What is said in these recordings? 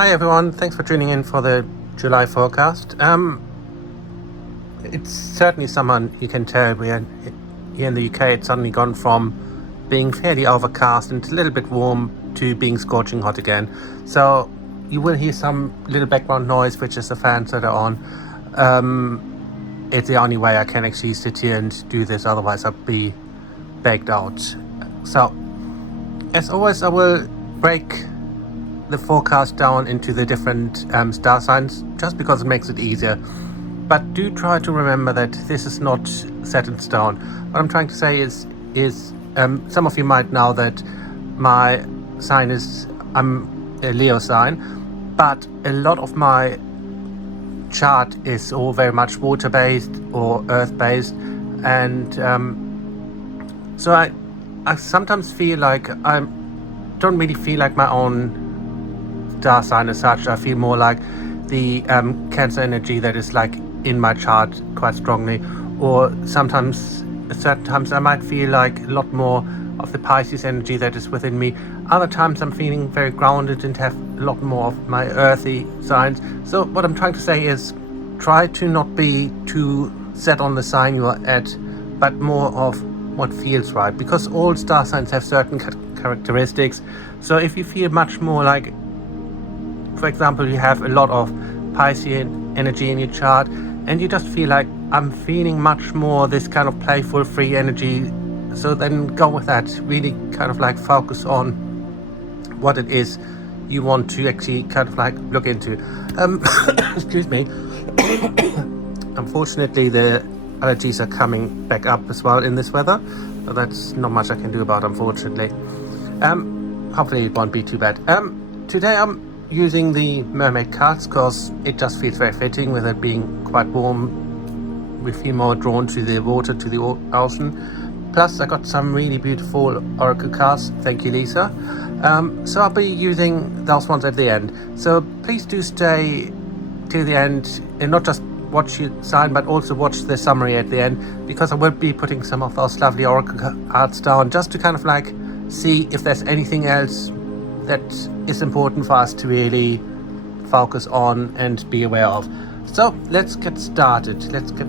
Hi everyone, thanks for tuning in for the July forecast. It's certainly summer, you can tell. Here in the UK, it's suddenly gone from being fairly overcast and a little bit warm to being scorching hot again. So you will hear some little background noise, which is the fans that are on. It's the only way I can actually sit here and do this, otherwise I'll be baked out. So, as always, I will break the forecast down into the different star signs just because it makes it easier. But do try to remember that this is not set in stone. What I'm trying to say is some of you might know that my sign is, I'm a Leo sign, but a lot of my chart is all very much water-based or earth-based, and so I sometimes feel like I don't really feel like my own star sign as such. I feel more like the Cancer energy that is like in my chart quite strongly, or sometimes at certain times I might feel like a lot more of the Pisces energy that is within me. Other times I'm feeling very grounded and have a lot more of my earthy signs. So what I'm trying to say is try to not be too set on the sign you are at, but more of what feels right, because all star signs have certain characteristics. So if you feel much more like, for example, you have a lot of Pisces energy in your chart and you just feel like I'm feeling much more this kind of playful, free energy, so then go with that. Really kind of like focus on what it is you want to actually kind of like look into. Excuse me. Unfortunately, the allergies are coming back up as well in this weather, so that's not much I can do about, unfortunately. Hopefully it won't be too bad. Today I'm using the mermaid cards because it just feels very fitting. With it being quite warm, we feel more drawn to the water, to the ocean. Plus I got some really beautiful oracle cards, thank you Lisa. So I'll be using those ones at the end, so please do stay till the end and not just watch your sign but also watch the summary at the end, because I will be putting some of those lovely oracle cards down just to kind of like see if there's anything else that is important for us to really focus on and be aware of. So let's get started. Let's get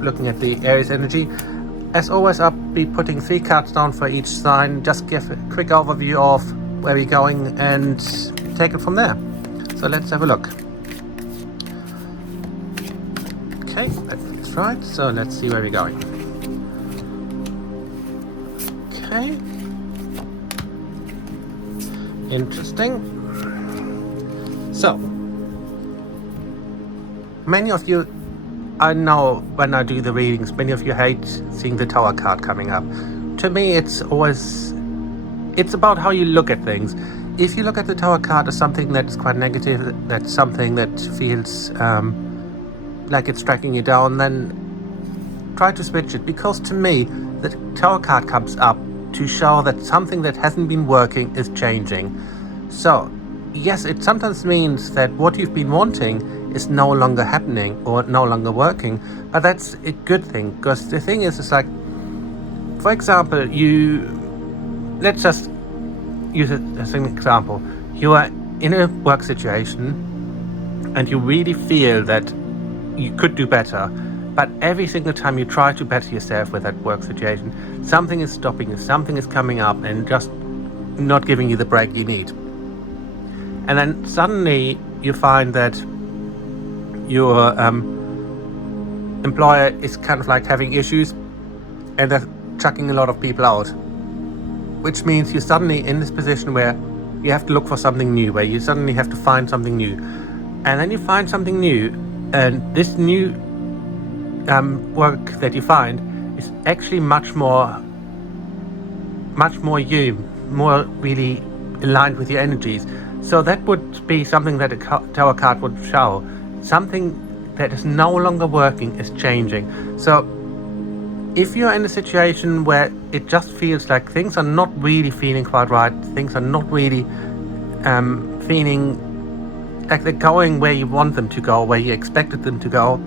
looking at the Aries energy. As always, I'll be putting 3 cards down for each sign. Just give a quick overview of where we're going and take it from there. So let's have a look. Okay, that's right. So let's see where we're going. Okay. Interesting. So, many of you, I know when I do the readings, many of you hate seeing the Tower card coming up. To me, it's about how you look at things. If you look at the Tower card as something that's quite negative, that's something that feels like it's dragging you down, then try to switch it, because to me, the Tower card comes up to show that something that hasn't been working is changing. So, yes, it sometimes means that what you've been wanting is no longer happening or no longer working, but that's a good thing, because the thing is, it's like, for example, let's just use it as an example. You are in a work situation and you really feel that you could do better, but every single time you try to better yourself with that work situation, something is stopping you, something is coming up and just not giving you the break you need. And then suddenly you find that your employer is kind of like having issues and they're chucking a lot of people out, which means you're suddenly in this position where you have to look for something new, where you suddenly have to find something new. And then you find something new, and this new work that you find is actually much more you, more really aligned with your energies. So that would be something that a Tower card would show. Something that is no longer working is changing. So if you're in a situation where it just feels like things are not really feeling quite right, things are not really feeling like they're going where you want them to go, where you expected them to go,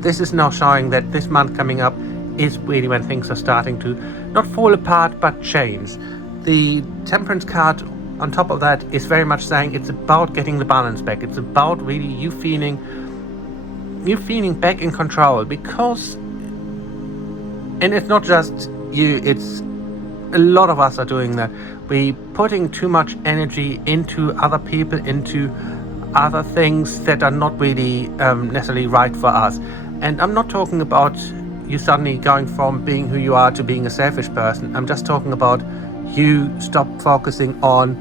this is now showing that this month coming up is really when things are starting to not fall apart but change. The Temperance card on top of that is very much saying it's about getting the balance back. It's about really you feeling back in control, because, and it's not just you, it's a lot of us are doing that. We putting too much energy into other people, into other things that are not really necessarily right for us. And I'm not talking about you suddenly going from being who you are to being a selfish person. I'm just talking about you stop focusing on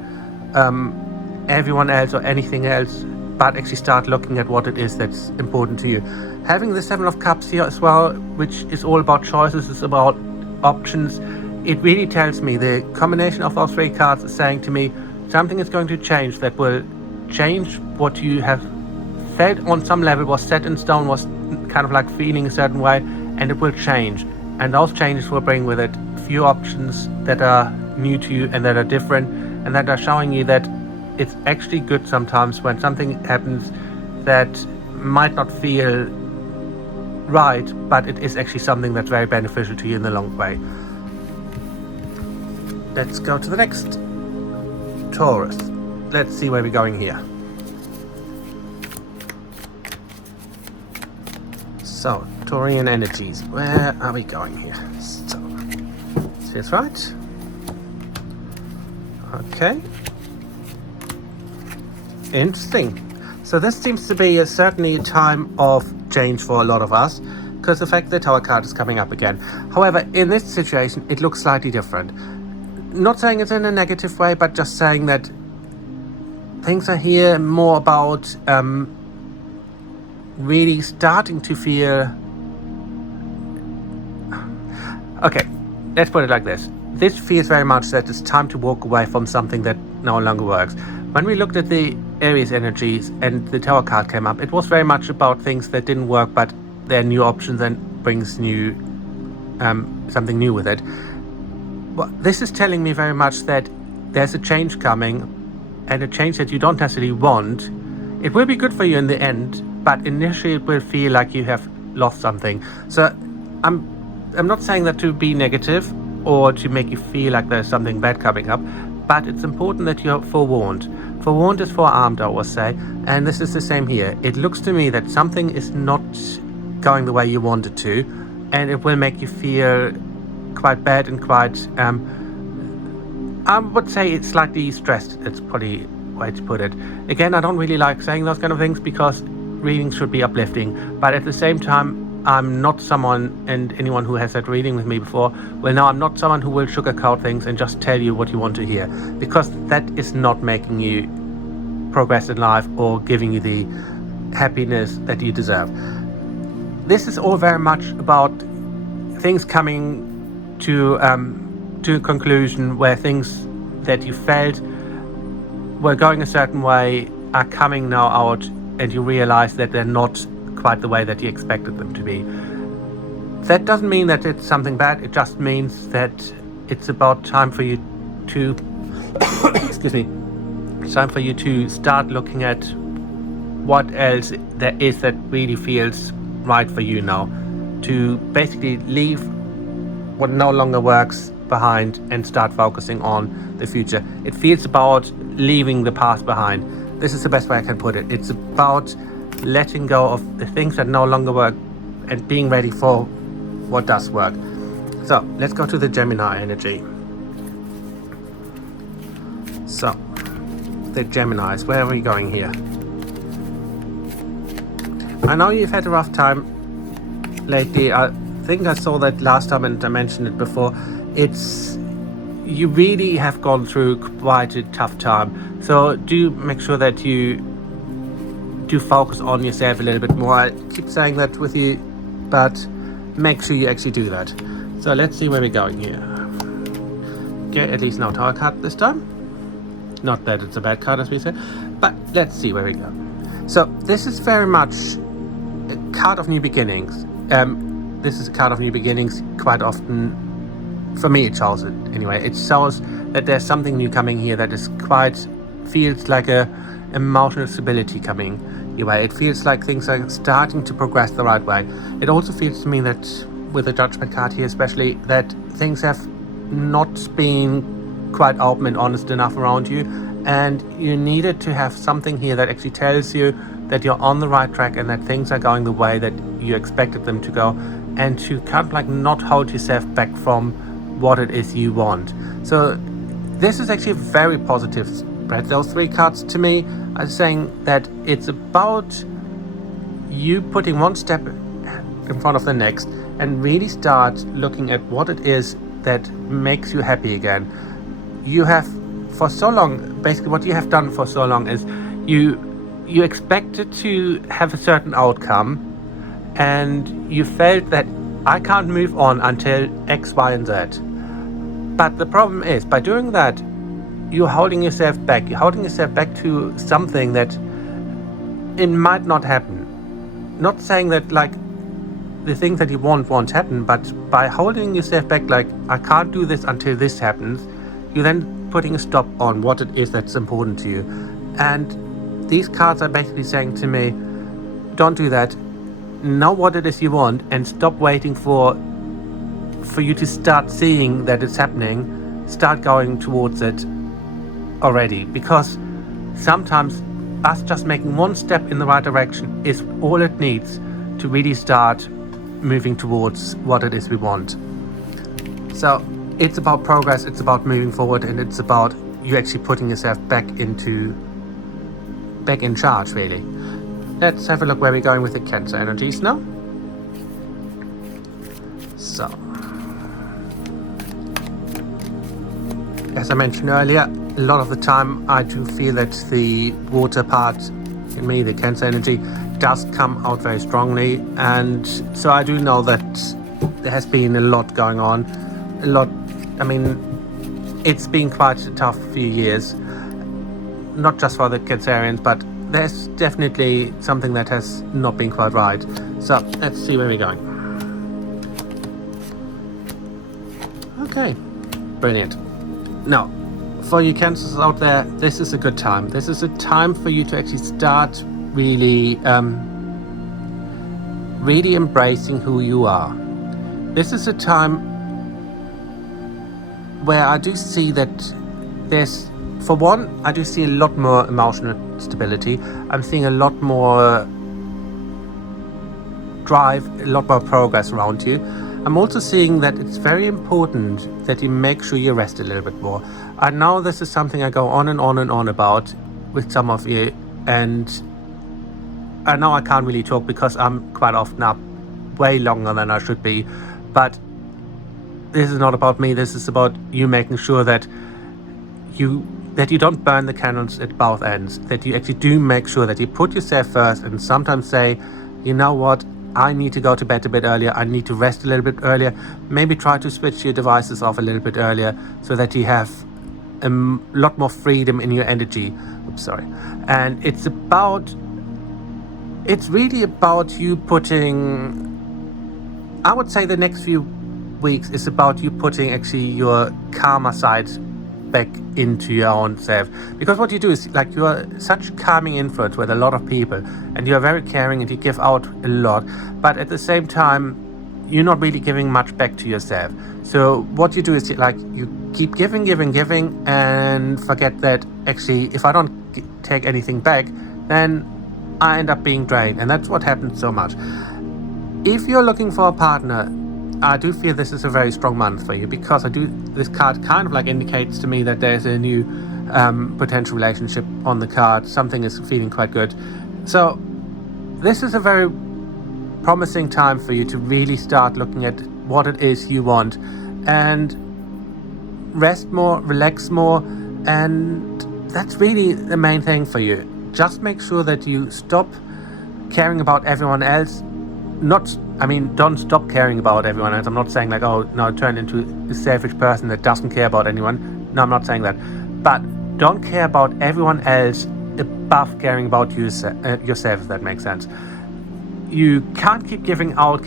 everyone else or anything else, but actually start looking at what it is that's important to you. Having the Seven of Cups here as well, which is all about choices, is about options. It really tells me, the combination of those three cards is saying to me something is going to change that will change what you have felt on some level, was set in stone, was kind of like feeling a certain way, and it will change. And those changes will bring with it few options that are new to you and that are different, and that are showing you that it's actually good sometimes when something happens that might not feel right, but it is actually something that's very beneficial to you in the long way. Let's go to the next Taurus. Let's see where we're going here. So, Taurian energies, where are we going here? So, feels right. Okay. Interesting. So this seems to be certainly a time of change for a lot of us, because the fact that Tower card is coming up again. However, in this situation, it looks slightly different. Not saying it's in a negative way, but just saying that things are here more about really starting to feel... Okay, let's put it like this. This feels very much that it's time to walk away from something that no longer works. When we looked at the Aries energies and the Tower card came up, it was very much about things that didn't work, but there are new options and brings new something new with it. Well, this is telling me very much that there's a change coming, and a change that you don't necessarily want. It will be good for you in the end, but initially it will feel like you have lost something. So I'm not saying that to be negative or to make you feel like there's something bad coming up, but it's important that you're forewarned. Forewarned is forearmed, I always say, and this is the same here. It looks to me that something is not going the way you want it to, and it will make you feel quite bad and quite, I would say it's slightly stressed. It's probably a way to put it. Again, I don't really like saying those kind of things because readings should be uplifting, but at the same time, I'm not someone, and anyone who has had reading with me before will know I'm not someone who will sugarcoat things and just tell you what you want to hear, because that is not making you progress in life or giving you the happiness that you deserve. This is all very much about things coming to a conclusion where things that you felt were going a certain way are coming now out, and you realize that they're not quite the way that you expected them to be. That doesn't mean that it's something bad. It just means that it's about time for you to excuse me, it's time for you to start looking at what else there is that really feels right for you now, to basically leave what no longer works behind and start focusing on the future. It feels about leaving the past behind. This is the best way I can put it. It's about letting go of the things that no longer work and being ready for what does work. So let's go to the Gemini energy. So the Geminis, where are we going here? I know you've had a rough time lately. I think I saw that last time and I mentioned it before. You really have gone through quite a tough time. So do make sure that you do focus on yourself a little bit more. I keep saying that with you, but make sure you actually do that. So let's see where we're going here. Okay, at least no Tower card this time. Not that it's a bad card, as we said, but let's see where we go. So this is very much a card of new beginnings. This is a card of new beginnings. Quite often, for me, it shows it anyway. It shows that there's something new coming here that is feels like a emotional stability coming your way. It feels like things are starting to progress the right way. It also feels to me that with the Judgment card here especially, that things have not been quite open and honest enough around you, and you needed to have something here that actually tells you that you're on the right track and that things are going the way that you expected them to go, and to kind of like not hold yourself back from what it is you want. So this is actually a very positive spread. Those 3 cards to me are saying that it's about you putting one step in front of the next and really start looking at what it is that makes you happy again. You have for so long, basically what you have done for so long is you expected to have a certain outcome, and you felt that I can't move on until X, Y, and Z. But the problem is, by doing that, you're holding yourself back. You're holding yourself back to something that it might not happen. Not saying that like the things that you want won't happen, but by holding yourself back, like I can't do this until this happens, you're then putting a stop on what it is that's important to you. And these cards are basically saying to me, don't do that. Know what it is you want and stop waiting for you to start seeing that it's happening. Start going towards it already, because sometimes us just making one step in the right direction is all it needs to really start moving towards what it is we want. So it's about progress, it's about moving forward, and it's about you actually putting yourself back in charge, really. Let's have a look where we're going with the Cancer energies now. So, as I mentioned earlier, a lot of the time I do feel that the water part in me, the Cancer energy, does come out very strongly, and so I do know that there has been a lot going on. It's been quite a tough few years, not just for the Cancerians, but there's definitely something that has not been quite right. So let's see where we're going. Okay, brilliant. Now, for you Cancers out there, this is a good time. This is a time for you to actually start really embracing who you are. This is a time where I do see that there's, for one, I do see a lot more emotional stability. I'm seeing a lot more drive, a lot more progress around you. I'm also seeing that it's very important that you make sure you rest a little bit more. I know this is something I go on and on and on about with some of you, and I know I can't really talk because I'm quite often up way longer than I should be, but this is not about me. This is about you making sure that you don't burn the candles at both ends, that you actually do make sure that you put yourself first, and sometimes say, you know what, I need to go to bed a bit earlier, I need to rest a little bit earlier, maybe try to switch your devices off a little bit earlier so that you have a lot more freedom in your energy. And it's really about you putting, I would say the next few weeks is about you putting actually your karma side back into your own self, because what you do is like you are such calming influence with a lot of people, and you are very caring and you give out a lot, but at the same time you're not really giving much back to yourself. So what you do is like you keep giving and forget that actually if I don't take anything back, then I end up being drained, and that's what happens so much. If you're looking for a partner, I do feel this is a very strong month for you, because this card kind of like indicates to me that there's a new potential relationship on the card. Something is feeling quite good. So this is a very promising time for you to really start looking at what it is you want, and rest more, relax more, and that's really the main thing for you. Just make sure that you stop caring about everyone else. Don't stop caring about everyone else. I'm not saying like, oh, now turn into a selfish person that doesn't care about anyone. No, I'm not saying that. But don't care about everyone else above caring about yourself, if that makes sense. You can't keep giving out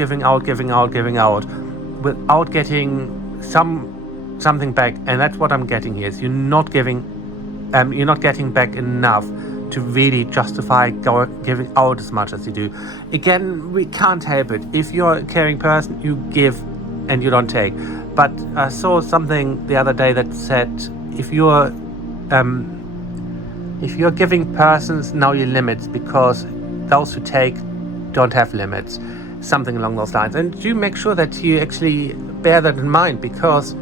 without getting something back. And that's what I'm getting here, is you're not getting back enough to really justify giving out as much as you do. Again, we can't help it. If you're a caring person, you give and you don't take. But I saw something the other day that said, if you're If you're giving persons, know your limits, because those who take don't have limits. Something along those lines. And do make sure that you actually bear that in mind, because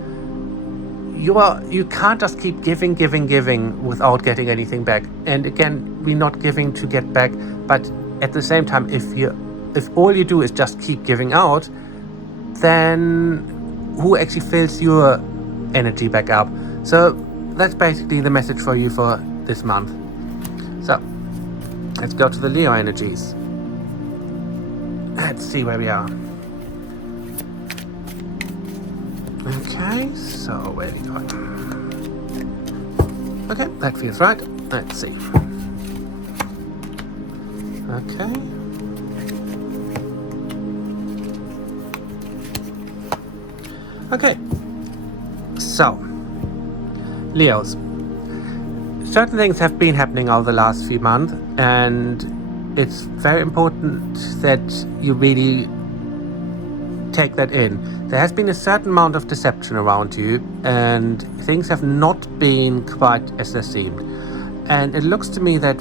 you can't just keep giving without getting anything back. And again, we're not giving to get back, but at the same time, if all you do is just keep giving out, then who actually fills your energy back up? So that's basically the message for you for this month. So let's go to the Leo energies. Let's see where we are. Okay, so where are we going? Okay, that feels right. Let's see. Okay. Okay. So, Leos. Certain things have been happening over the last few months, and it's very important that you really take that in. There has been a certain amount of deception around you, and things have not been quite as they seemed. And it looks to me that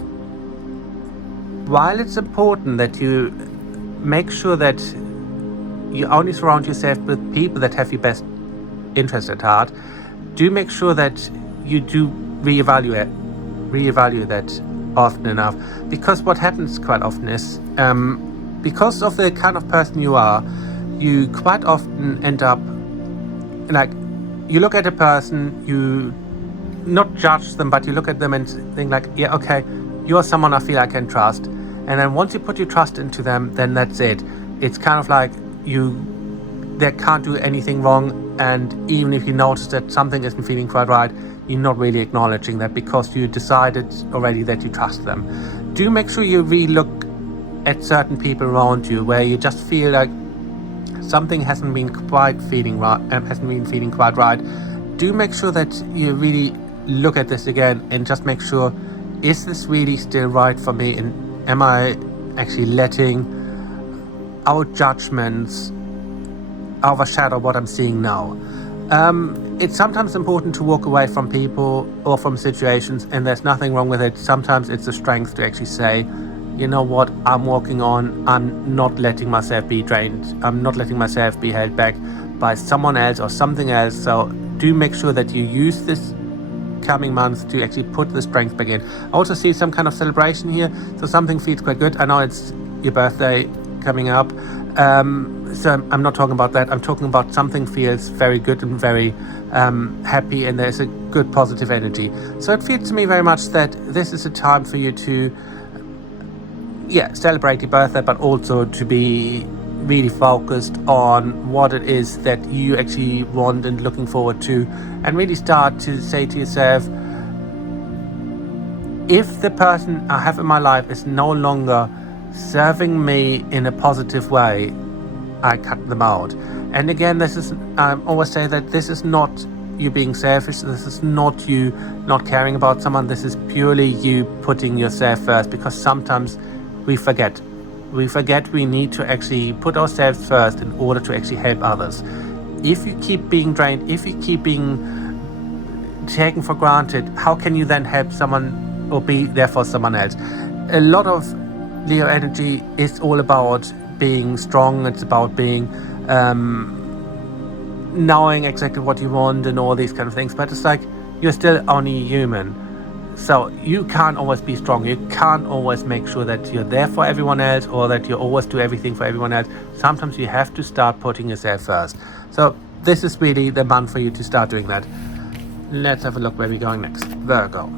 while it's important that you make sure that you only surround yourself with people that have your best interest at heart, do make sure that you do reevaluate that often enough. Because what happens quite often is, because of the kind of person you are, you quite often end up like, you look at a person, you not judge them, but you look at them and think like, yeah, okay, you're someone I feel I can trust. And then once you put your trust into them, then that's it. It's kind of like they can't do anything wrong. And even if you notice that something isn't feeling quite right, you're not really acknowledging that, because you decided already that you trust them. Do make sure you re-look at certain people around you where you just feel like something hasn't been feeling quite right. Do make sure that you really look at this again and just make sure, is this really still right for me? And am I actually letting our judgments overshadow what I'm seeing now? It's sometimes important to walk away from people or from situations, and there's nothing wrong with it. Sometimes it's a strength to actually say, you know what, I'm walking on, I'm not letting myself be drained, I'm not letting myself be held back by someone else or something else. So do make sure that you use this coming months to actually put the strength back in. I also see some kind of celebration here, so something feels quite good. I know it's your birthday coming up, so I'm not talking about that. I'm talking about something feels very good and very happy, and there's a good positive energy. So it feels to me very much that this is a time for you to celebrate your birthday, but also to be really focused on what it is that you actually want and looking forward to, and really start to say to yourself, if the person I have in my life is no longer serving me in a positive way, I cut them out. And again, I always say that this is not you being selfish, this is not you not caring about someone, this is purely you putting yourself first, because sometimes we forget we need to actually put ourselves first in order to actually help others. If you keep being drained, if you keep being taken for granted, how can you then help someone or be there for someone else? A lot of Leo energy is all about being strong. It's about being knowing exactly what you want and all these kind of things, but it's like you're still only human. So you can't always be strong. You can't always make sure that you're there for everyone else, or that you always do everything for everyone else. Sometimes you have to start putting yourself first. So this is really the month for you to start doing that. Let's have a look where we're going next. Virgo.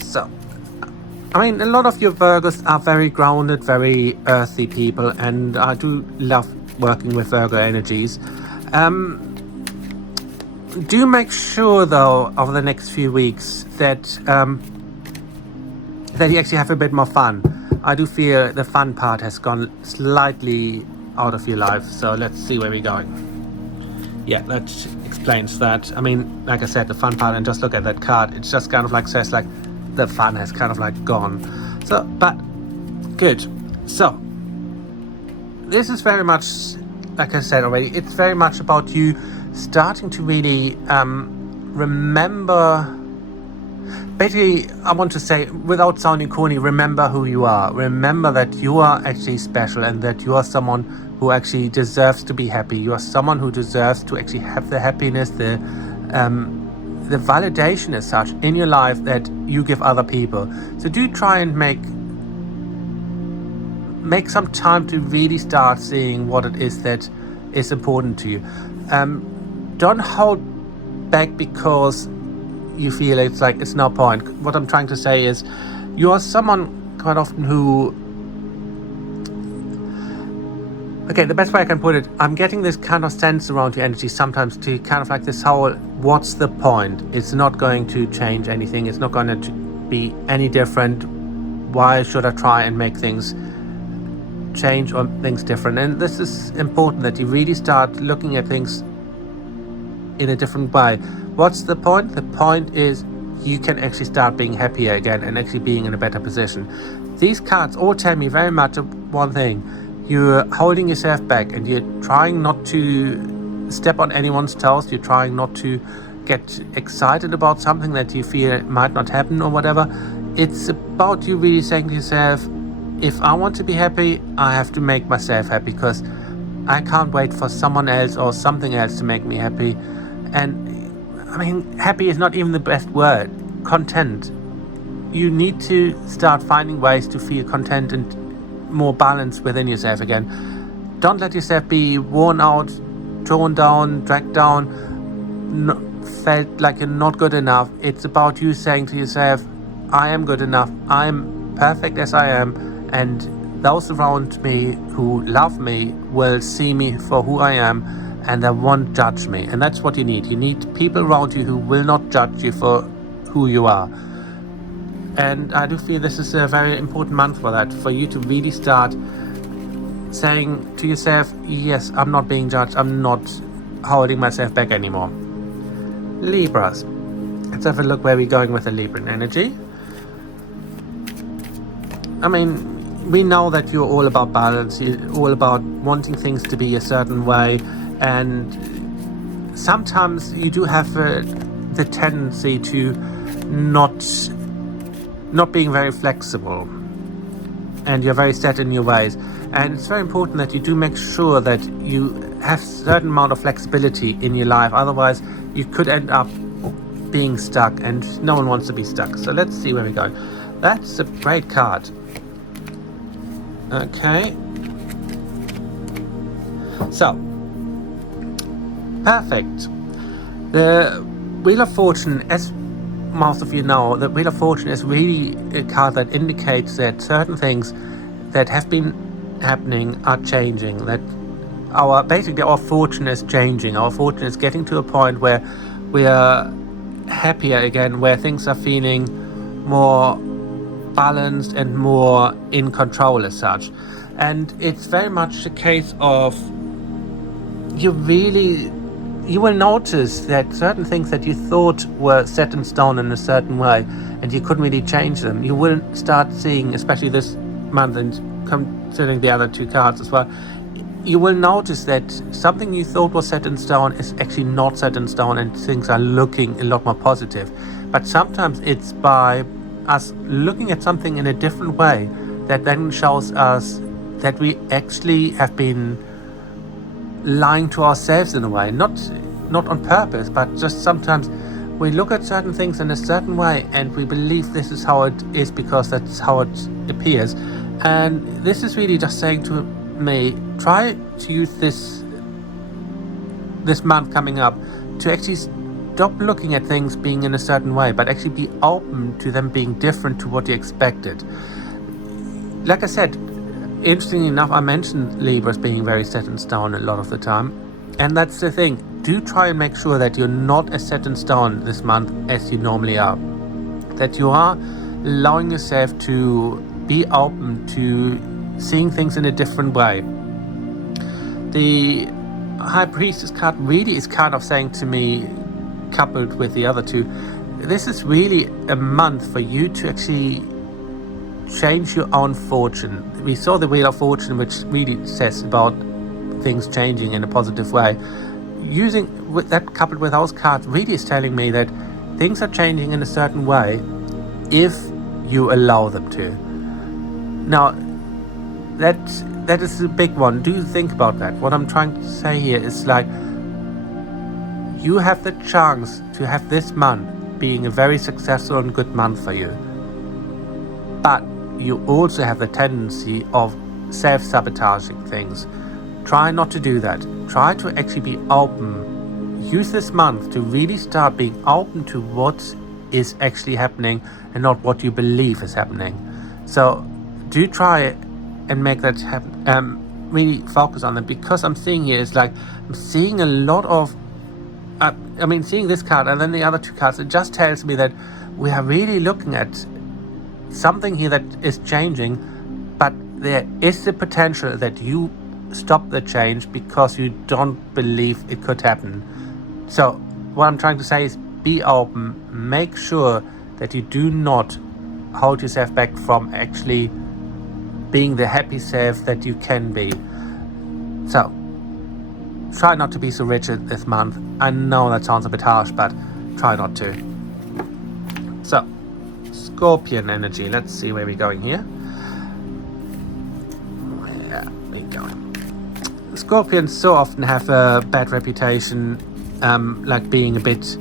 So, I mean, a lot of your Virgos are very grounded, very earthy people, and I do love working with Virgo energies. Do make sure, though, over the next few weeks that that you actually have a bit more fun. I do feel the fun part has gone slightly out of your life. So let's see where we're going. Yeah, that explains that. I mean, like I said, the fun part, and just look at that card. It's just kind of like says like the fun has kind of like gone. So, but good. So this is very much, like I said already, it's very much about you starting to really remember, basically I want to say, without sounding corny, remember who you are. Remember that you are actually special and that you are someone who actually deserves to be happy. You are someone who deserves to actually have the happiness, the validation as such in your life that you give other people. So do try and make some time to really start seeing what it is that is important to you. Don't hold back because you feel it's like it's no point. What I'm trying to say is, you are someone quite often who, okay, the best way I can put it, I'm getting this kind of sense around your energy sometimes to kind of like this whole, what's the point? It's not going to change anything. It's not going to be any different. Why should I try and make things change or things different? And this is important, that you really start looking at things in a different way. What's the point? The point is you can actually start being happier again and actually being in a better position. These cards all tell me very much of one thing. You're holding yourself back and you're trying not to step on anyone's toes. You're trying not to get excited about something that you fear might not happen or whatever. It's about you really saying to yourself, if I want to be happy, I have to make myself happy, because I can't wait for someone else or something else to make me happy. And I mean, happy is not even the best word. Content. You need to start finding ways to feel content and more balance within yourself again. Don't let yourself be worn out, torn down, dragged down, felt like you're not good enough. It's about you saying to yourself, I am good enough. I'm perfect as I am, and those around me who love me will see me for who I am, and they won't judge me. And that's what you need. You need people around you who will not judge you for who you are. And I do feel this is a very important month for that, for you to really start saying to yourself, yes, I'm not being judged. I'm not holding myself back anymore. Libras. Let's have a look where we're going with the Libran energy. I mean, we know that you're all about balance. You're all about wanting things to be a certain way. And sometimes you do have the tendency to not being very flexible, and you're very set in your ways. And it's very important that you do make sure that you have a certain amount of flexibility in your life. Otherwise, you could end up being stuck, and no one wants to be stuck. So let's see where we're going. That's a great card. Okay. So, perfect. The Wheel of Fortune, as most of you know, the Wheel of Fortune is really a card that indicates that certain things that have been happening are changing, that our fortune is changing. Our fortune is getting to a point where we are happier again, where things are feeling more balanced and more in control as such. And it's very much a case of you will notice that certain things that you thought were set in stone in a certain way and you couldn't really change them, you will start seeing, especially this month and considering the other two cards as well, you will notice that something you thought was set in stone is actually not set in stone, and things are looking a lot more positive. But sometimes it's by us looking at something in a different way that then shows us that we actually have been lying to ourselves in a way, not on purpose, but just sometimes we look at certain things in a certain way and we believe this is how it is because that's how it appears. And this is really just saying to me, try to use this month coming up to actually stop looking at things being in a certain way, but actually be open to them being different to what you expected. Like I said, interestingly enough, I mentioned Libras being very set in stone a lot of the time. And that's the thing. Do try and make sure that you're not as set in stone this month as you normally are. That you are allowing yourself to be open to seeing things in a different way. The High Priestess card really is kind of saying to me, coupled with the other two, this is really a month for you to actually change your own fortune. We saw the Wheel of Fortune, which really says about things changing in a positive way. using with that coupled with those cards really is telling me that things are changing in a certain way if you allow them to. Now, that is a big one. Do think about that. What I'm trying to say here is like, you have the chance to have this month being a very successful and good month for you. But you also have the tendency of self-sabotaging things. Try not to do that. Try to actually be open. Use this month to really start being open to what is actually happening and not what you believe is happening. So do try and make that happen. Really focus on that, because I'm seeing here is like, I'm seeing a lot of seeing this card and then the other two cards, it just tells me that we are really looking at something here that is changing, but there is the potential that you stop the change because you don't believe it could happen. So what I'm trying to say is, be open. Make sure that you do not hold yourself back from actually being the happy self that you can be. So try not to be so rigid this month. I know that sounds a bit harsh, but try not to. So, Scorpion energy. Let's see where we're going here. Where are we going? Scorpions so often have a bad reputation, like being a bit,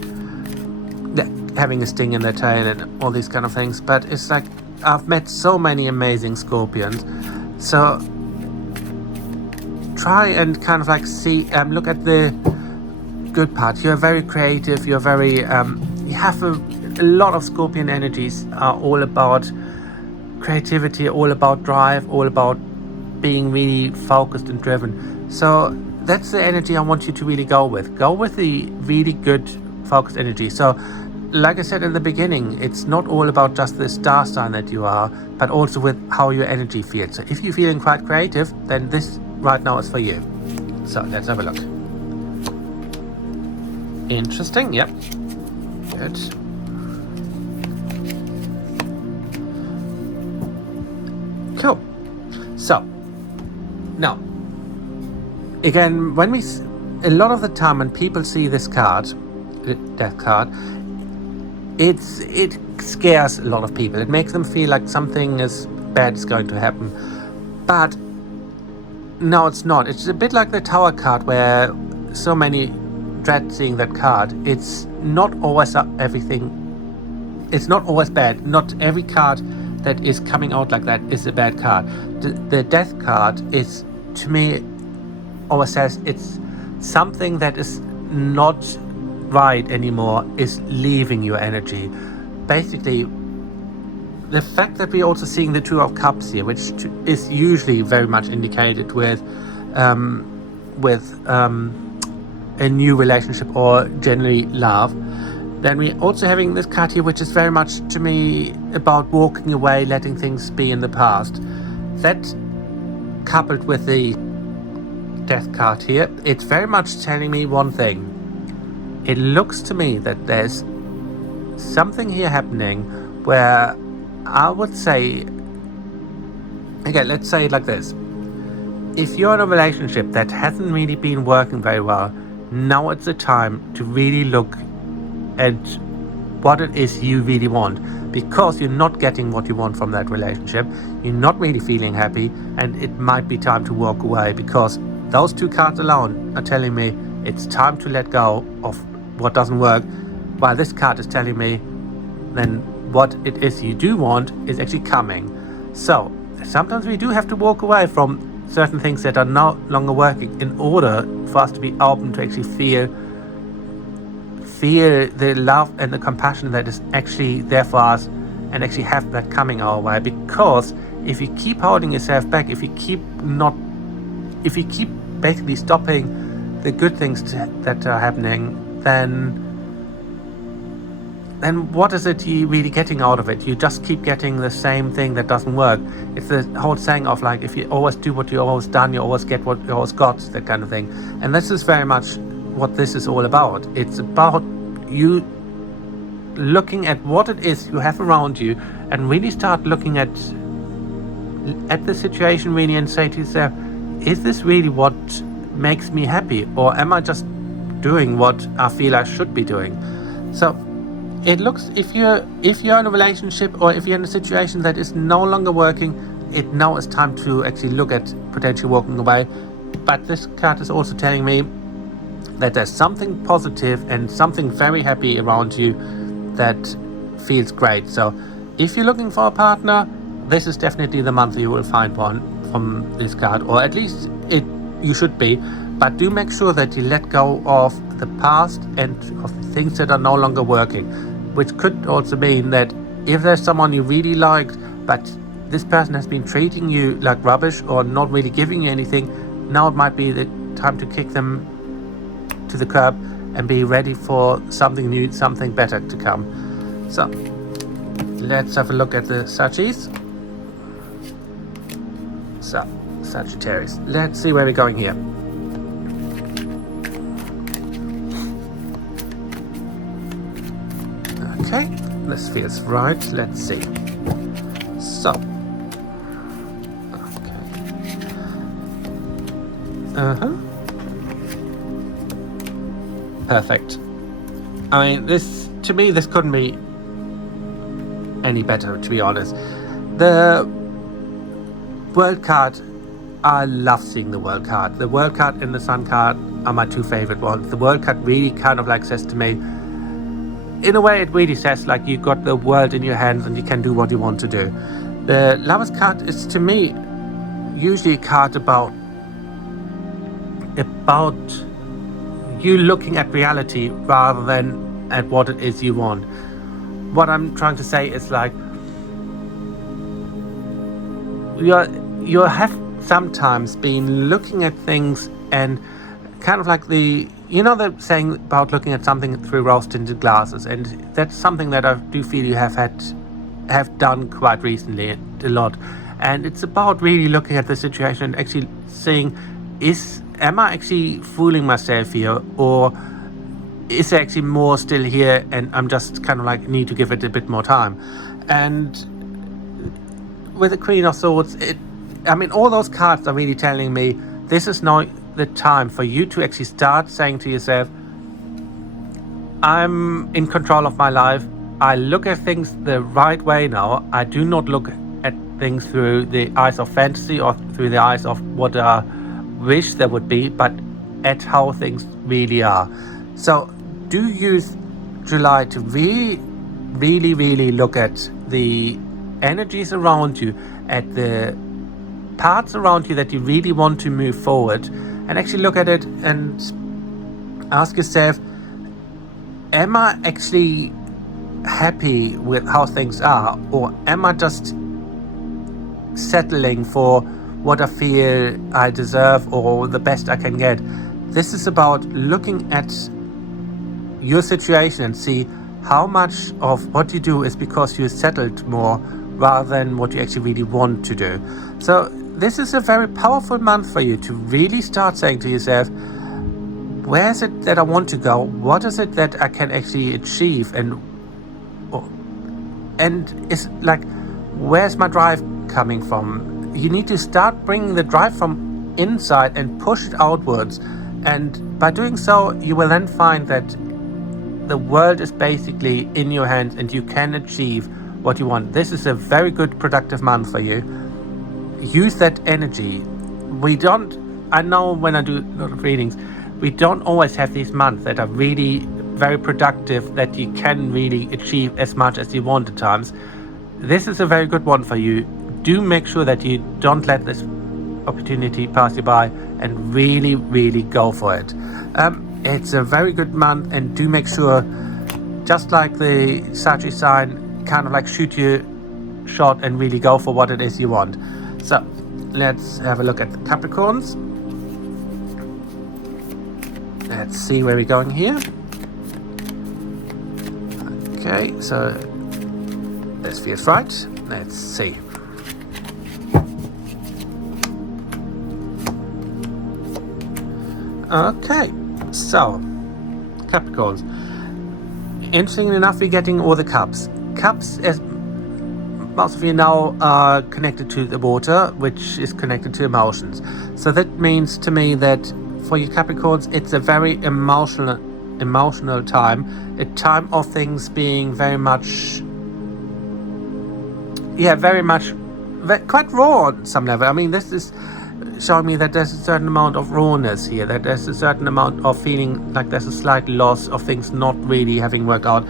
having a sting in their tail and all these kind of things. But it's like, I've met so many amazing Scorpions. So try and kind of like see, look at the good part. You're very creative. You're very, you have a lot of Scorpion energies are all about creativity, all about drive, all about being really focused and driven. So that's the energy I want you to really go with. Go with the really good focused energy. So like I said in the beginning, it's not all about just the star sign that you are, but also with how your energy feels. So if you're feeling quite creative, then this right now is for you. So let's have a look. Interesting, yep. Good. Cool. So now, again, when a lot of the time when people see this card, the death card, it scares a lot of people. It makes them feel like something is bad is going to happen. But no, it's not. It's a bit like the Tower card, where so many dread seeing that card. It's not always everything. It's not always bad. Not every card that is coming out like that is a bad card. The death card is, to me, always says it's something that is not right anymore, is leaving your energy. Basically, the fact that we're also seeing the Two of Cups here, which is usually very much indicated with a new relationship or generally love, then we're also having this card here, which is very much, to me, about walking away, letting things be in the past. That, coupled with the Death card here, it's very much telling me one thing. It looks to me that there's something here happening where I would say, again, let's say it like this. If you're in a relationship that hasn't really been working very well, now it's the time to really look at what it is you really want, because you're not getting what you want from that relationship. You're not really feeling happy, and it might be time to walk away, because those two cards alone are telling me it's time to let go of what doesn't work, while this card is telling me then what it is you do want is actually coming. So sometimes we do have to walk away from certain things that are no longer working in order for us to be open to actually feel the love and the compassion that is actually there for us, and actually have that coming our way. Because if you keep holding yourself back, if you keep basically stopping the good things that are happening, then what is it you really getting out of it? You just keep getting the same thing that doesn't work. It's the whole saying of like, if you always do what you always done, you always get what you always got, that kind of thing. And this is very much what this is all about. It's about you looking at what it is you have around you, and really start looking at the situation really, and say to yourself, is this really what makes me happy, or am I just doing what I feel I should be doing. So it looks, if you're in a relationship or if you're in a situation that is no longer working, it now is time to actually look at potentially walking away. But this card is also telling me that there's something positive and something very happy around you that feels great. So if you're looking for a partner, this is definitely the month you will find one from this card, or at least you should be. But do make sure that you let go of the past and of the things that are no longer working, which could also mean that if there's someone you really liked, but this person has been treating you like rubbish or not really giving you anything, now it might be the time to kick them to the curb and be ready for something new, something better to come. So let's have a look at the Sagittarius. So Sagittarius, let's see where we're going here. Okay, this feels right. Let's see. So, okay. Perfect. I mean, this, to me, this couldn't be any better, to be honest. The World card, I love seeing the World card. The World card and the Sun card are my two favorite ones. The World card really kind of like says to me, in a way it really says like you got the world in your hands and you can do what you want to do. The Lovers card is, to me, usually a card about you looking at reality rather than at what it is you want. What I'm trying to say is like you have sometimes been looking at things and kind of like the saying about looking at something through rose-tinted glasses, and that's something that I do feel you have done quite recently a lot. And it's about really looking at the situation and actually seeing, am I actually fooling myself here, or is there actually more still here and I'm just kind of like need to give it a bit more time. And with the Queen of Swords, all those cards are really telling me this is now the time for you to actually start saying to yourself, I'm in control of my life. I look at things the right way now. I do not look at things through the eyes of fantasy or through the eyes of what I wish there would be, but at how things really are. So do use July to really, really, really look at the energies around you, at the parts around you that you really want to move forward, and actually look at it and ask yourself, am I actually happy with how things are, or am I just settling for what I feel I deserve or the best I can get? This is about looking at your situation and see how much of what you do is because you settled more rather than what you actually really want to do. So this is a very powerful month for you to really start saying to yourself, where is it that I want to go? What is it that I can actually achieve? And it's like, where's my drive coming from? You need to start bringing the drive from inside and push it outwards. And by doing so, you will then find that the world is basically in your hands and you can achieve what you want. This is a very good productive month for you. Use that energy. I know when I do a lot of readings, we don't always have these months that are really very productive, that you can really achieve as much as you want at times. This is a very good one for you. Do make sure that you don't let this opportunity pass you by and really, really go for it. It's a very good month, and do make sure, just like the Sagittarius sign, kind of like shoot your shot and really go for what it is you want. So let's have a look at the Capricorns. Let's see where we're going here. Okay, so this feels right. Let's see. Okay, so Capricorns. Interestingly enough, we're getting all the cups. Cups, as most of you know, are connected to the water, which is connected to emotions. So that means to me that for you Capricorns, it's a very emotional time, a time of things being very much quite raw on some level. I mean, this is showing me that there's a certain amount of rawness here, that there's a certain amount of feeling like there's a slight loss of things not really having worked out.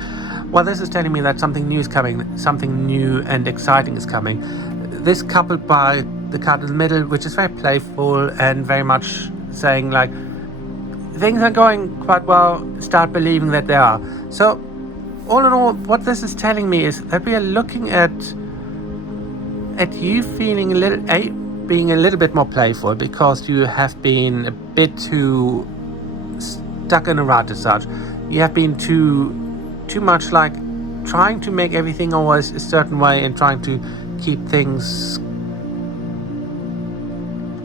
Well, this is telling me that something new is coming, something new and exciting is coming. This coupled by the card in the middle, which is very playful and very much saying like, things are going quite well, start believing that they are. So, all in all, what this is telling me is that we are looking at you feeling being a little bit more playful, because you have been a bit too stuck in a rut as such. You have been too much like trying to make everything always a certain way and trying to keep things.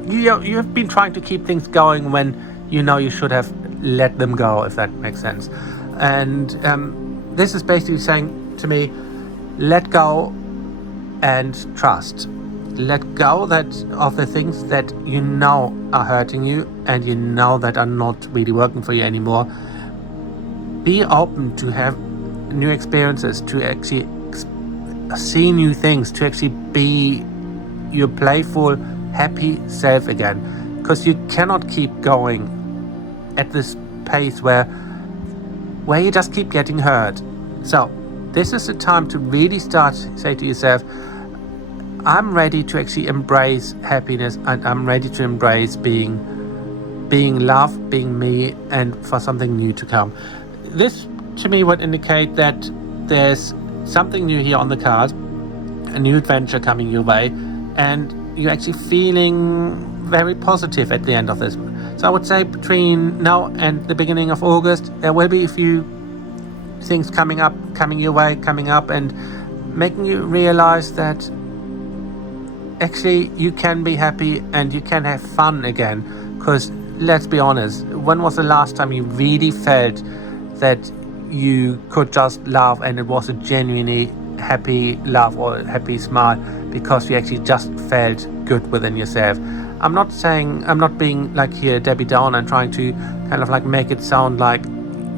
You have been trying to keep things going when you should have let them go, if that makes sense. And this is basically saying to me, let go and trust. Let go of the things that are hurting you and that are not really working for you anymore. Be open to have new experiences, to actually see new things, to actually be your playful, happy self again. Because you cannot keep going at this pace where you just keep getting hurt. So this is the time to really start say to yourself, I'm ready to actually embrace happiness, and I'm ready to embrace being love, being me, and for something new to come. This to me would indicate that there's something new here on the card, a new adventure coming your way, and you're actually feeling very positive at the end of this. So I would say between now and the beginning of August, there will be a few things coming up and making you realize that actually you can be happy and you can have fun again. Because let's be honest, when was the last time you really felt that you could just laugh and it was a genuinely happy laugh or a happy smile because you actually just felt good within yourself? I'm not being like here Debbie Downer and trying to kind of like make it sound like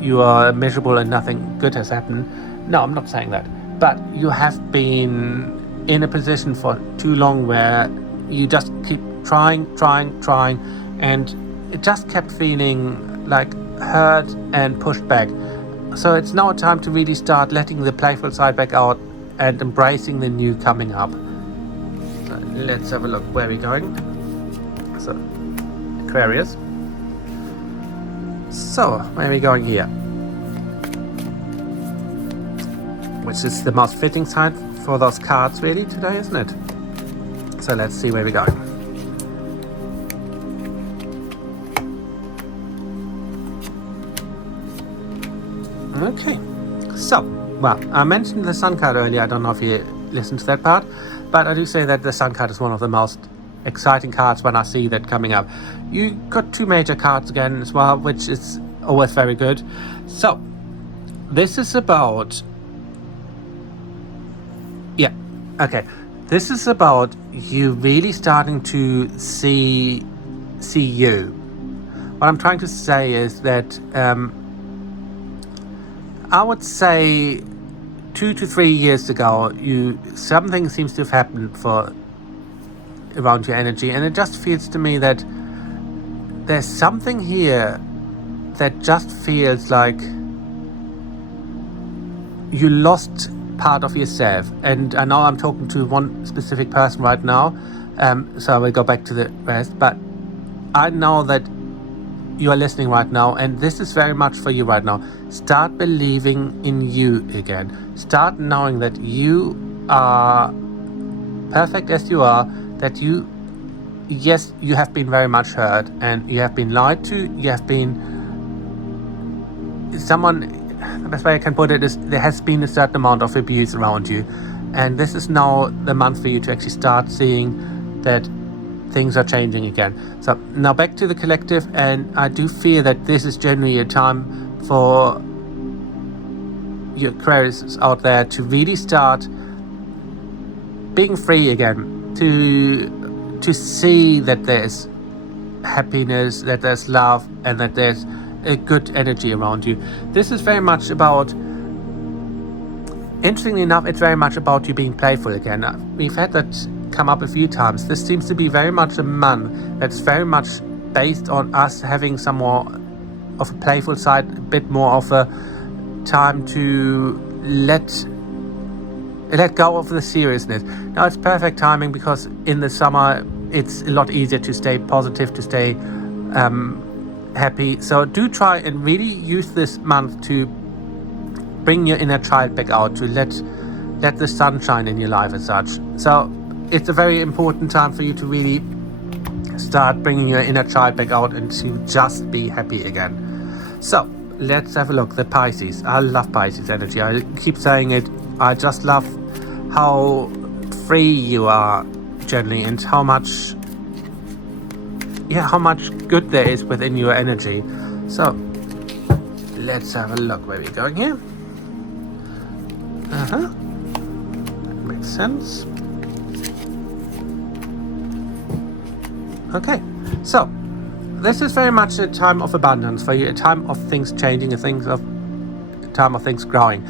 you are miserable and nothing good has happened. No, I'm not saying that. But you have been in a position for too long where you just keep trying, and it just kept feeling like hurt and pushed back. So it's now time to really start letting the playful side back out and embracing the new coming up. So let's have a look where we're going. So Aquarius. So where are we going here? Which is the most fitting side for those cards really today, isn't it? So let's see where we're going. Okay, so, well, I mentioned the Sun card earlier. I don't know if you listened to that part, but I do say that the Sun card is one of the most exciting cards when I see that coming up. You got two major cards again as well, which is always very good. So, this is about... This is about you really starting to see you. What I'm trying to say is that I would say 2 to 3 years ago, something seems to have happened around your energy, and it just feels to me that there's something here that just feels like you lost part of yourself. And I know I'm talking to one specific person right now, so I will go back to the rest, but I know that you are listening right now, and this is very much for you right now. Start believing in you again. Start knowing that you are perfect as you are, that you have been very much hurt, and you have been lied to, you have been the best way I can put it is there has been a certain amount of abuse around you, and this is now the month for you to actually start seeing that things are changing again. So now back to the collective, and I do fear that this is generally a time for your Aquarius out there to really start being free again, to see that there's happiness, that there's love, and that there's a good energy around you. This is very much about, interestingly enough, it's very much about you being playful again. We've had that come up a few times. This seems to be very much a month that's very much based on us having some more of a playful side, a bit more of a time to let go of the seriousness. Now it's perfect timing because in the summer it's a lot easier to stay positive, to stay happy. So do try and really use this month to bring your inner child back out, to let the sun shine in your life as such. So it's a very important time for you to really start bringing your inner child back out and to just be happy again. So let's have a look. The Pisces. I love Pisces energy. I keep saying it. I just love how free you are generally, and how much good there is within your energy. So let's have a look where we're going here. That makes sense. Okay, so this is very much a time of abundance for you, a time of things changing, a time of things growing.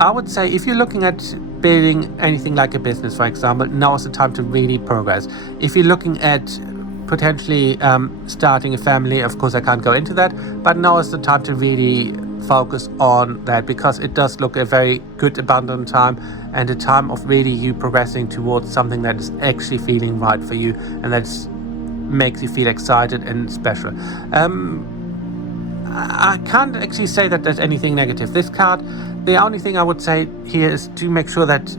I would say if you're looking at building anything like a business, for example, now is the time to really progress. If you're looking at potentially starting a family, of course I can't go into that, but now is the time to really focus on that, because it does look a very good abundant time, and a time of really you progressing towards something that is actually feeling right for you, and that makes you feel excited and special. I can't actually say that there's anything negative. This card, the only thing I would say here is to make sure that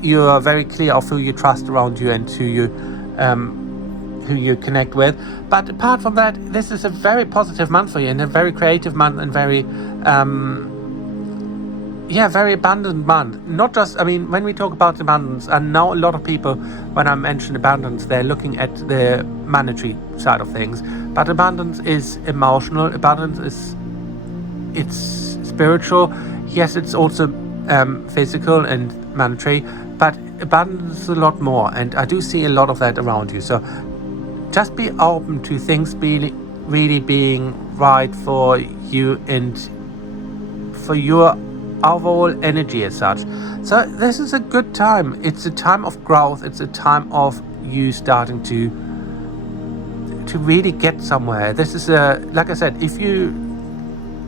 you are very clear of who you trust around you and who you connect with. But apart from that, this is a very positive month for you, and a very creative month, and very very abundant month. Not just, when we talk about abundance, I know a lot of people, when I mention abundance, they're looking at the monetary side of things, but abundance is emotional. Abundance it's spiritual. Yes, it's also physical and monetary, but abundance is a lot more, and I do see a lot of that around you. So just be open to things really being right for you and for your overall energy as such. So this is a good time. It's a time of growth. It's a time of you starting to really get somewhere. This is like I said, if you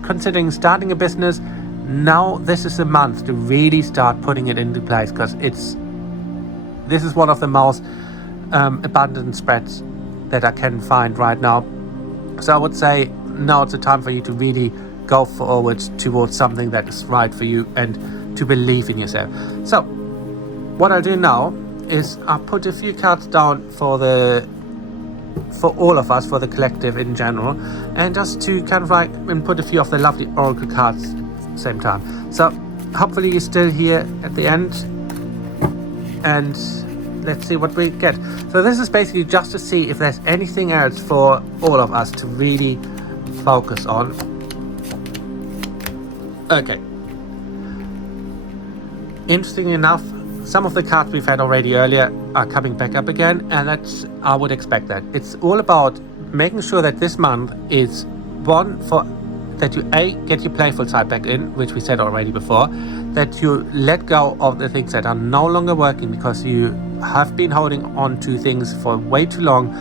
considering starting a business, now this is a month to really start putting it into place, because this is one of the most abundant spreads that I can find right now. So I would say now it's a time for you to really go forward towards something that is right for you, and to believe in yourself. So what I do now is I put a few cards down for all of us, for the collective in general, and just to kind of like and put a few of the lovely oracle cards at the same time. So hopefully you're still here at the end, and let's see what we get. So this is basically just to see if there's anything else for all of us to really focus on. Okay. Interestingly enough, some of the cards we've had already earlier are coming back up again, and I would expect that. It's all about making sure that this month is one for that you get your playful side back in, which we said already before, that you let go of the things that are no longer working because you have been holding on to things for way too long,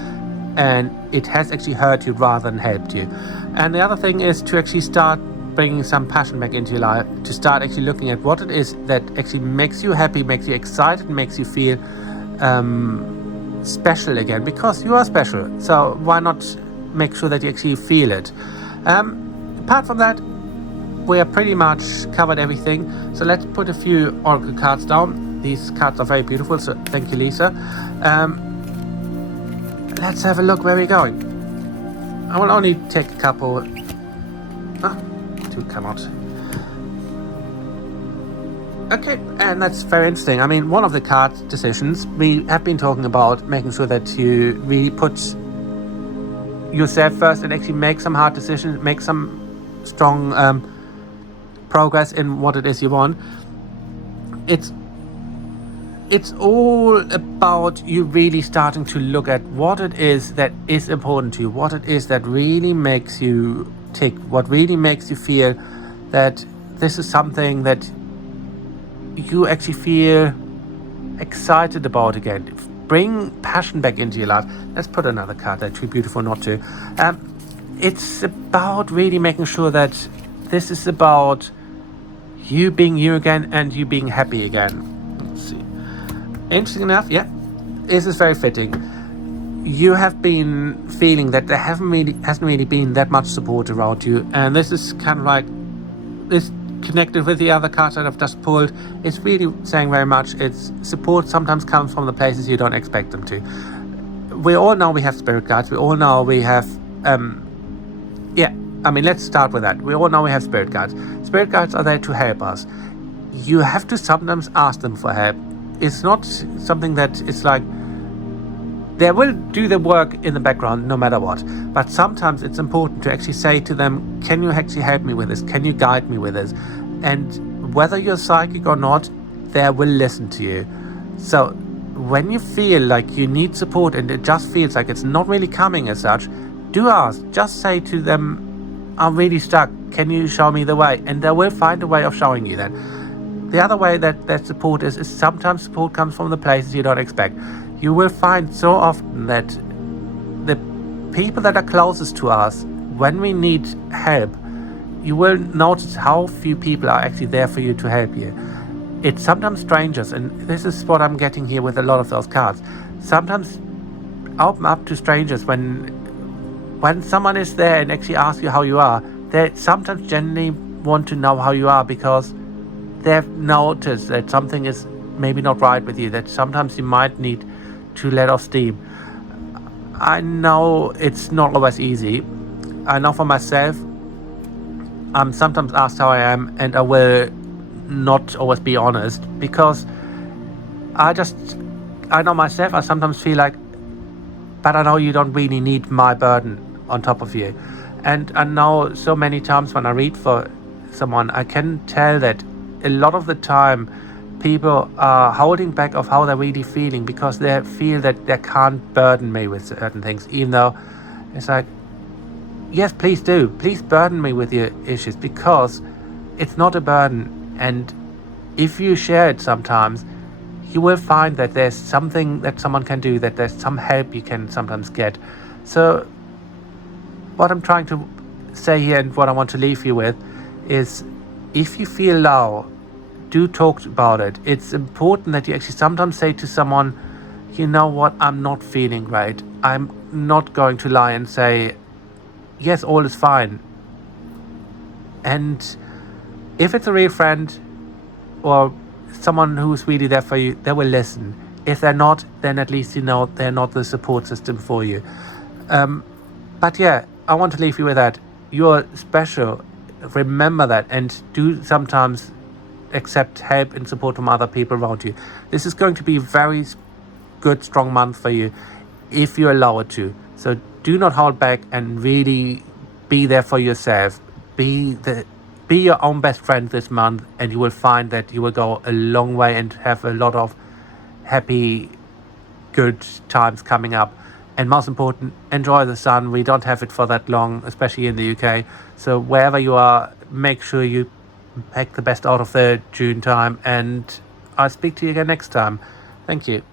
and it has actually hurt you rather than helped you. And the other thing is to actually start bringing some passion back into your life, to start actually looking at what it is that actually makes you happy, makes you excited, makes you feel special again, because you are special. So why not make sure that you actually feel it? Apart from that, we have pretty much covered everything. So let's put a few oracle cards down. These cards are very beautiful, so thank you, Lisa. Let's have a look where we're going. I will only take a couple. To come out. Okay, and that's very interesting. One of the card decisions, we have been talking about making sure that you really put yourself first and actually make some hard decisions, make some strong progress in what it is you want. It's it's all about you really starting to look at what it is that is important to you, what it is that really makes you tick, what really makes you feel that this is something that you actually feel excited about again. Bring passion back into your life. Let's put another card there, too beautiful not to. It's about really making sure that this is about you being you again and you being happy again. Let's see. Interesting enough, yeah, this is very fitting. You have been feeling that there hasn't really been that much support around you, and this is kind of like this connected with the other cards that I've just pulled. It's really saying very much it's support sometimes comes from the places you don't expect them to. We all know we have spirit guides. We all know we have let's start with that. We all know we have spirit guides. Spirit guides are there to help us. You have to sometimes ask them for help. It's not something that it's like they will do the work in the background no matter what. But sometimes it's important to actually say to them, can you actually help me with this? Can you guide me with this? And whether you're psychic or not, they will listen to you. So when you feel like you need support and it just feels like it's not really coming as such, do ask. Just say to them, I'm really stuck. Can you show me the way? And they will find a way of showing you that. The other way that support is sometimes support comes from the places you don't expect. You will find so often that the people that are closest to us, when we need help, you will notice how few people are actually there for you to help you. It's sometimes strangers, and this is what I'm getting here with a lot of those cards. Sometimes open up to strangers when someone is there and actually asks you how you are. They sometimes genuinely want to know how you are because they've noticed that something is maybe not right with you, that sometimes you might need to let off steam. I know it's not always easy. I know for myself, I'm sometimes asked how I am, and I will not always be honest because I know myself, I sometimes feel like, but I know you don't really need my burden on top of you. And I know so many times when I read for someone, I can tell that a lot of the time people are holding back of how they're really feeling because they feel that they can't burden me with certain things, even though it's like, yes, please do. Please burden me with your issues because it's not a burden. And if you share it sometimes, you will find that there's something that someone can do, that there's some help you can sometimes get. So what I'm trying to say here and what I want to leave you with is, if you feel low, do talk about it. It's important that you actually sometimes say to someone, you know what, I'm not feeling great. I'm not going to lie and say, yes, all is fine. And if it's a real friend or someone who's really there for you, they will listen. If they're not, then at least you know they're not the support system for you. But yeah, I want to leave you with that. You're special. Remember that, and do sometimes accept help and support from other people around you. This is going to be a very good, strong month for you if you allow it to. So do not hold back and really be there for yourself. Be your own best friend this month, and you will find that you will go a long way and have a lot of happy, good times coming up. And most important, enjoy the sun. We don't have it for that long, especially in the UK. So wherever you are, make sure you make the best out of the June time. And I'll speak to you again next time. Thank you.